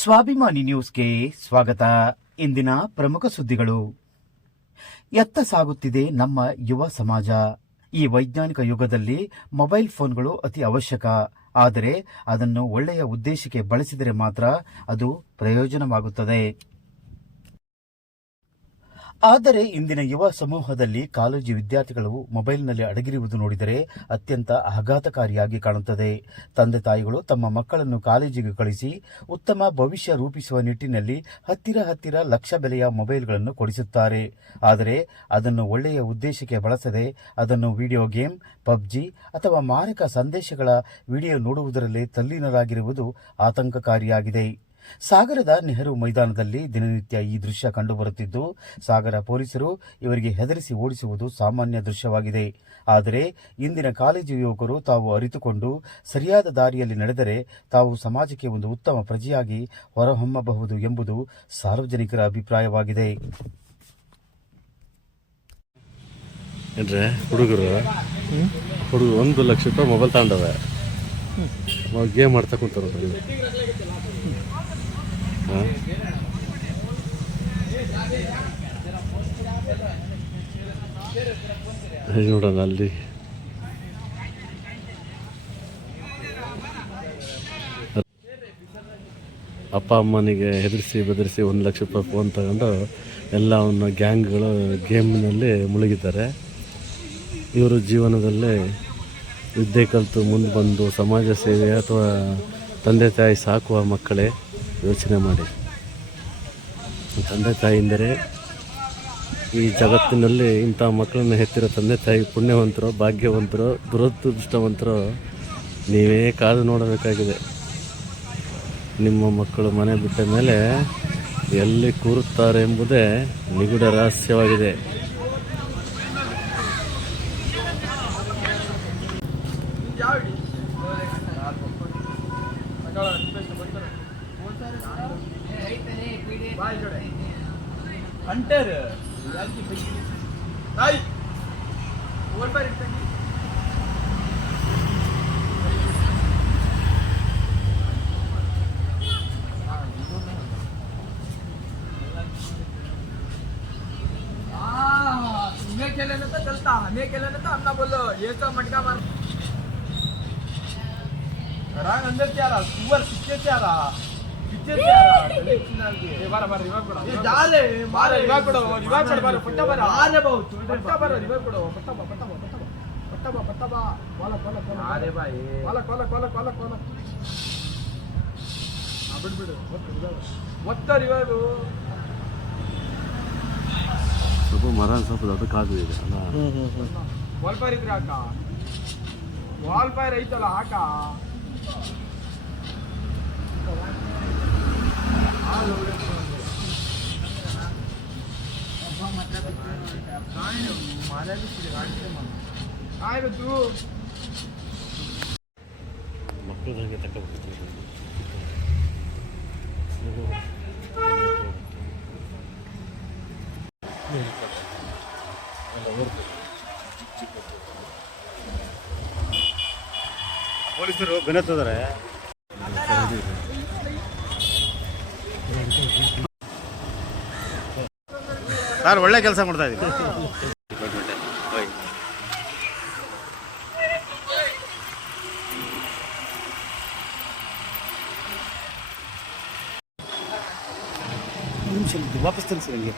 ಸ್ವಾಭಿಮಾನಿ ನ್ಯೂಸ್ಗೆ ಸ್ವಾಗತ. ಇಂದಿನ ಪ್ರಮುಖ ಸುದ್ದಿಗಳು. ಎತ್ತ ಸಾಗುತ್ತಿದೆ ನಮ್ಮ ಯುವ ಸಮಾಜ. ಈ ವೈಜ್ಞಾನಿಕ ಯುಗದಲ್ಲಿ ಮೊಬೈಲ್ ಫೋನ್ಗಳು ಅತಿ ಅವಶ್ಯಕ. ಆದರೆ ಅದನ್ನು ಒಳ್ಳೆಯ ಉದ್ದೇಶಕ್ಕೆ ಬಳಸಿದರೆ ಮಾತ್ರ ಅದು ಪ್ರಯೋಜನವಾಗುತ್ತದೆ. ಆದರೆ ಇಂದಿನ ಯುವ ಸಮೂಹದಲ್ಲಿ ಕಾಲೇಜು ವಿದ್ಯಾರ್ಥಿಗಳು ಮೊಬೈಲ್ನಲ್ಲಿ ಅಡಗಿರುವುದು ನೋಡಿದರೆ ಅತ್ಯಂತ ಆಘಾತಕಾರಿಯಾಗಿ ಕಾಣುತ್ತದೆ. ತಂದೆ ತಾಯಿಗಳು ತಮ್ಮ ಮಕ್ಕಳನ್ನು ಕಾಲೇಜಿಗೆ ಕಳಿಸಿ ಉತ್ತಮ ಭವಿಷ್ಯ ರೂಪಿಸುವ ನಿಟ್ಟಿನಲ್ಲಿ ಹತ್ತಿರ ಲಕ್ಷ ಬೆಲೆಯ ಮೊಬೈಲ್ಗಳನ್ನು ಕೊಡಿಸುತ್ತಾರೆ. ಆದರೆ ಅದನ್ನು ಒಳ್ಳೆಯ ಉದ್ದೇಶಕ್ಕೆ ಬಳಸದೆ ಅದನ್ನು ವಿಡಿಯೋ ಗೇಮ್, ಪಬ್ಜಿ ಅಥವಾ ಮಾರಕ ಸಂದೇಶಗಳ ವಿಡಿಯೋ ನೋಡುವುದರಲ್ಲಿ ತಲ್ಲೀನರಾಗಿರುವುದು ಆತಂಕಕಾರಿಯಾಗಿದೆ. ಸಾಗರದ ನೆಹರು ಮೈದಾನದಲ್ಲಿ ದಿನನಿತ್ಯ ಈ ದೃಶ್ಯ ಕಂಡುಬರುತ್ತಿದ್ದು, ಸಾಗರ ಪೊಲೀಸರು ಇವರಿಗೆ ಹೆದರಿಸಿ ಓಡಿಸುವುದು ಸಾಮಾನ್ಯ ದೃಶ್ಯವಾಗಿದೆ. ಆದರೆ ಇಂದಿನ ಕಾಲೇಜು ಯುವಕರು ತಾವು ಅರಿತುಕೊಂಡು ಸರಿಯಾದ ದಾರಿಯಲ್ಲಿ ನಡೆದರೆ ತಾವು ಸಮಾಜಕ್ಕೆ ಒಂದು ಉತ್ತಮ ಪ್ರಜೆಯಾಗಿ ಹೊರಹೊಮ್ಮಬಹುದು ಎಂಬುದು ಸಾರ್ವಜನಿಕರ ಅಭಿಪ್ರಾಯವಾಗಿದೆ. ಹುಡುಗರು 1 ಲಕ್ಷ ರೂಪಾಯಿ ಮೊಬೈಲ್ ತಗೊಂಡವೆ, ಗೇಮ್ ಮಾಡ್ತಾ ಕುಂತಾರ. ನೋಡೋಣ ಅಲ್ಲಿ ಅಪ್ಪ ಅಮ್ಮನಿಗೆ ಹೆದರಿಸಿ ಬೆದರಿಸಿ 1 ಲಕ್ಷ ರೂಪಾಯಿ ಫೋನ್ ತಗೊಂಡು ಎಲ್ಲ ಅವನ್ನ ಗ್ಯಾಂಗ್ಗಳು ಗೇಮ್ನಲ್ಲಿ ಮುಳುಗಿದ್ದಾರೆ. ಇವರು ಜೀವನದಲ್ಲಿ ವಿದ್ಯೆ ಕಲಿತು ಮುಂದೆ ಬಂದು ಸಮಾಜ ಸೇವೆ ಅಥವಾ ತಂದೆ ತಾಯಿ ಸಾಕುವ ಮಕ್ಕಳೇ ಯೋಚನೆ ಮಾಡಿ. ತಂದೆ ತಾಯಿ ಎಂದರೆ ಈ ಜಗತ್ತಿನಲ್ಲಿ ಇಂಥ ಮಕ್ಕಳನ್ನು ಹೆತ್ತಿರೋ ತಂದೆ ತಾಯಿ ಪುಣ್ಯವಂತರೋ ಭಾಗ್ಯವಂತರೋ ದುರದೃಷ್ಟವಂತರೋ ನೀವೇ ಕಾದು ನೋಡಬೇಕಾಗಿದೆ. ನಿಮ್ಮ ಮಕ್ಕಳು ಮನೆ ಬಿಟ್ಟ ಮೇಲೆ ಎಲ್ಲಿ ಕೂರುತ್ತಾರೆ ಎಂಬುದೇ ನಿಗೂಢ ರಹಸ್ಯವಾಗಿದೆ. अंटर ताई ओवर पर इतना तुम्हें खेले ना तो चलता, हमें खेले ना तो हम ना बोलो ये तो मटका मार रंग अंदर क्या रहा सुअर पीछे क्या रहा ಸ್ವಲ್ಪ ಮರ ಸ್ವಲ್ಪ ದೊಡ್ಡಕ್ಕಾಗು ಇದೆ ಅಲ್ಲ. ವಾಲ್ಪೈರ್ ಇದ್ರೆ ಹಾಕ, ವಾಲ್ಪೈರ್ ಐತಲ್ಲ ಹಾಕ. ಮಕ್ಕಳಿಗೆ ತಗೋಬೇಕು. ಪೊಲೀಸರು ಬೆನ್ನತ್ತಿದ್ದಾರೆ. ಸರ್ ಒಳ್ಳೆ ಕೆಲಸ ಮಾಡ್ತಾ ಇದ್ದೀವಿ. ನಿಮಿಷ ವಾಪಸ್ ತರಿಸಿ ನನಗೆ.